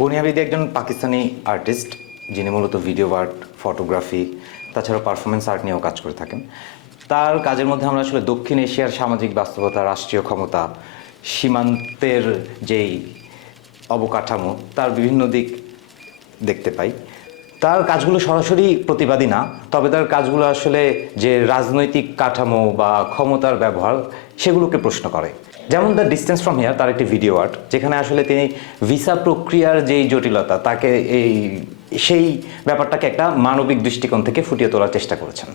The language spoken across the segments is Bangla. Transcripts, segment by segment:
বুনিয়াবিদি একজন পাকিস্তানি আর্টিস্ট, যিনি মূলত ভিডিও আর্ট, ফটোগ্রাফি, তাছাড়া পারফরমেন্স আর্ট নিয়েও কাজ করে থাকেন। তার কাজের মধ্যে আমরা আসলে দক্ষিণ এশিয়ার সামাজিক বাস্তবতা, রাষ্ট্রীয় ক্ষমতা, সীমান্তের যেই অবকাঠামো, তার বিভিন্ন দিক দেখতে পাই। তার কাজগুলো সরাসরি প্রতিবাদী না, তবে তার কাজগুলো আসলে যে রাজনৈতিক কাঠামো বা ক্ষমতার ব্যবহার, সেগুলোকে প্রশ্ন করে। যেমন দ্য ডিস্টেন্স ফ্রম হিয়ার, তার একটি ভিডিও আর্ট, যেখানে আসলে তিনি ভিসা প্রক্রিয়ার যেই জটিলতা, তাকে সেই ব্যাপারটাকে একটা মানবিক দৃষ্টিকোণ থেকে ফুটিয়ে তোলার চেষ্টা করেছেন।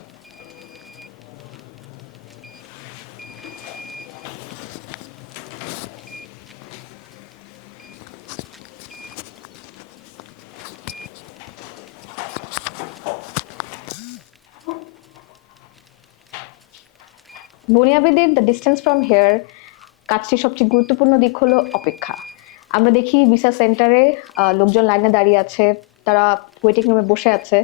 বুনিয়াবিদের দ্য ডিস্টেন্স ফ্রম হেয়ার কাজটির সবচেয়ে গুরুত্বপূর্ণ দিক হলো অপেক্ষা। আমরা দেখি ভিসা সেন্টারে লোকজন লাইনে দাঁড়িয়ে আছে, তারা ওয়েটিং রুমে বসে আছে।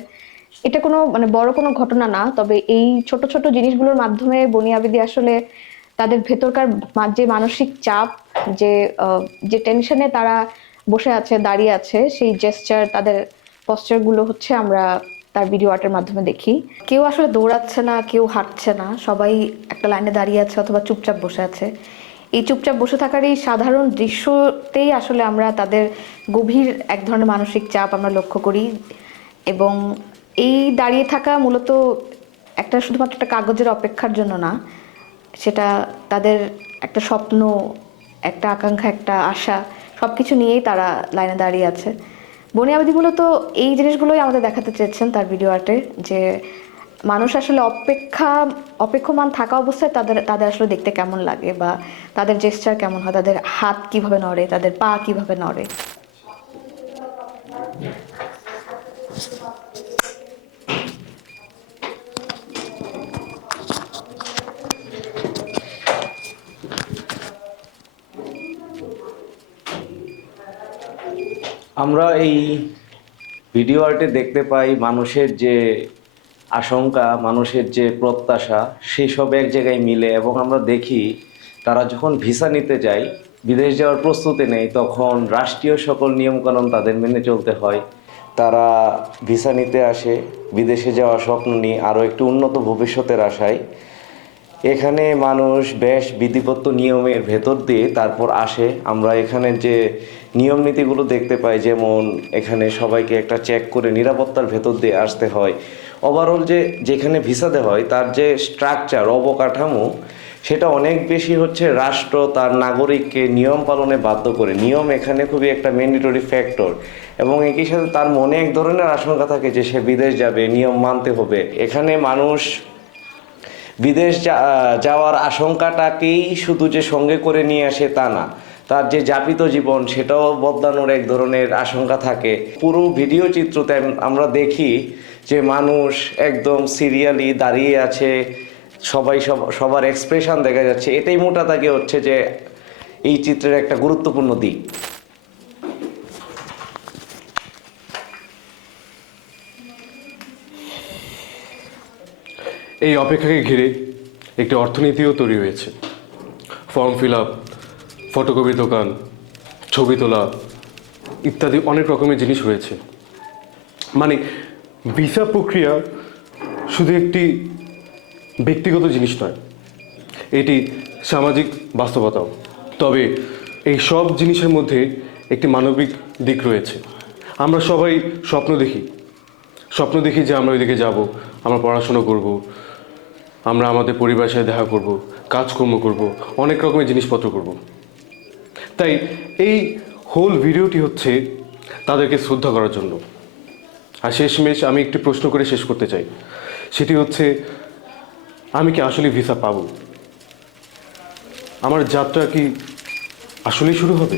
এটা কোনো বড় কোনো ঘটনা না, তবে এই ছোট ছোট জিনিসগুলোর মাধ্যমে বুনিয়াবিদি আসলে তাদের ভেতরকার যে মানসিক চাপ, যে যে টেনশনে তারা বসে আছে, দাঁড়িয়ে আছে, সেই জেস্চার, তাদের পশ্চারগুলো হচ্ছে আমরা তার ভিডিও আর্টের মাধ্যমে দেখি। কেউ আসলে দৌড়াচ্ছে না, কেউ হাঁটছে না, সবাই একটা লাইনে দাঁড়িয়ে আছে অথবা চুপচাপ বসে আছে। এই চুপচাপ বসে থাকার এই সাধারণ দৃশ্যতেই আসলে আমরা তাদের গভীর এক ধরনের মানসিক চাপ আমরা লক্ষ্য করি। এবং এই দাঁড়িয়ে থাকা মূলত শুধুমাত্র একটা কাগজের অপেক্ষার জন্য না, সেটা তাদের একটা স্বপ্ন, একটা আকাঙ্ক্ষা, একটা আশা, সব কিছু নিয়েই তারা লাইনে দাঁড়িয়ে আছে। বুনিয়াবিদি মূলত এই জিনিসগুলোই আমাদের দেখাতে চেয়েছেন তার ভিডিও আর্টে, যে মানুষ আসলে অপেক্ষমান থাকা অবস্থায় তাদের আসলে দেখতে কেমন লাগে, বা তাদের জেস্চার কেমন হয়, তাদের হাত কিভাবে নড়ে, তাদের পা কিভাবে নড়ে। আমরা এই ভিডিও আর্টে দেখতে পাই মানুষের যে আশঙ্কা, মানুষের যে প্রত্যাশা, সেই সব এক জায়গায় মিলে। এবং আমরা দেখি তারা যখন ভিসা নিতে যায়, বিদেশ যাওয়ার প্রস্তুতি নেয়, তখন রাষ্ট্রীয় সকল নিয়মকানুন তাদের মেনে চলতে হয়। তারা ভিসা নিতে আসে বিদেশে যাওয়ার স্বপ্ন নিয়ে, আরও একটু উন্নত ভবিষ্যতের আশায়। এখানে মানুষ বেশ বিধিবদ্ধ নিয়মের ভেতর দিয়ে তারপর আসে। আমরা এখানে যে নিয়ম নীতিগুলো দেখতে পাই, যেমন এখানে সবাইকে একটা চেক করে নিরাপত্তার ভেতর দিয়ে আসতে হয়। ওভারঅল যেখানে ভিসা দেওয়া হয়, তার যে স্ট্রাকচার, অবকাঠামো, সেটা অনেক বেশি হচ্ছে রাষ্ট্র তার নাগরিককে নিয়ম পালনে বাধ্য করে। নিয়ম এখানে খুবই একটা ম্যান্ডেটরি ফ্যাক্টর। এবং একই সাথে তার মনে এক ধরনের আশঙ্কা থাকে যে সে বিদেশ যাবে, নিয়ম মানতে হবে। এখানে মানুষ বিদেশ যাওয়ার আশঙ্কাটাকেই শুধু যে সঙ্গে করে নিয়ে আসে তা না, তার যে যাপিত জীবন, সেটাও বদলানোর এক ধরনের আশঙ্কা থাকে। পুরো ভিডিও চিত্রতে আমরা দেখি যে মানুষ একদম সিরিয়ালি দাঁড়িয়ে আছে, সবার এক্সপ্রেশন দেখা যাচ্ছে। এটাই মোটা দাগে হচ্ছে যে এই চিত্রের একটা গুরুত্বপূর্ণ দিক। এই অপেক্ষাকে ঘিরে একটি অর্থনীতিও তৈরি হয়েছে। ফর্ম ফিল আপ, ফটোকপির দোকান, ছবি তোলা ইত্যাদি অনেক রকমের জিনিস রয়েছে। মানে ভিসা প্রক্রিয়া শুধু একটি ব্যক্তিগত জিনিস নয়, এটি সামাজিক বাস্তবতাও। তবে এই সব জিনিসের মধ্যে একটি মানবিক দিক রয়েছে। আমরা সবাই স্বপ্ন দেখি যে আমরা ওইদিকে যাব, আমরা পড়াশোনা করব, আমরা আমাদের পরিবারের সাথে দেখা করব, কাজকর্ম করব, অনেক রকমের জিনিসপত্র করব। তাই এই হোল ভিডিওটি হচ্ছে তাদেরকে শ্রদ্ধা করার জন্য। আর শেষমেশ আমি একটি প্রশ্ন করে শেষ করতে চাই, সেটি হচ্ছে, আমি কি আসলে ভিসা পাবো? আমার যাত্রা কি আসলেই শুরু হবে?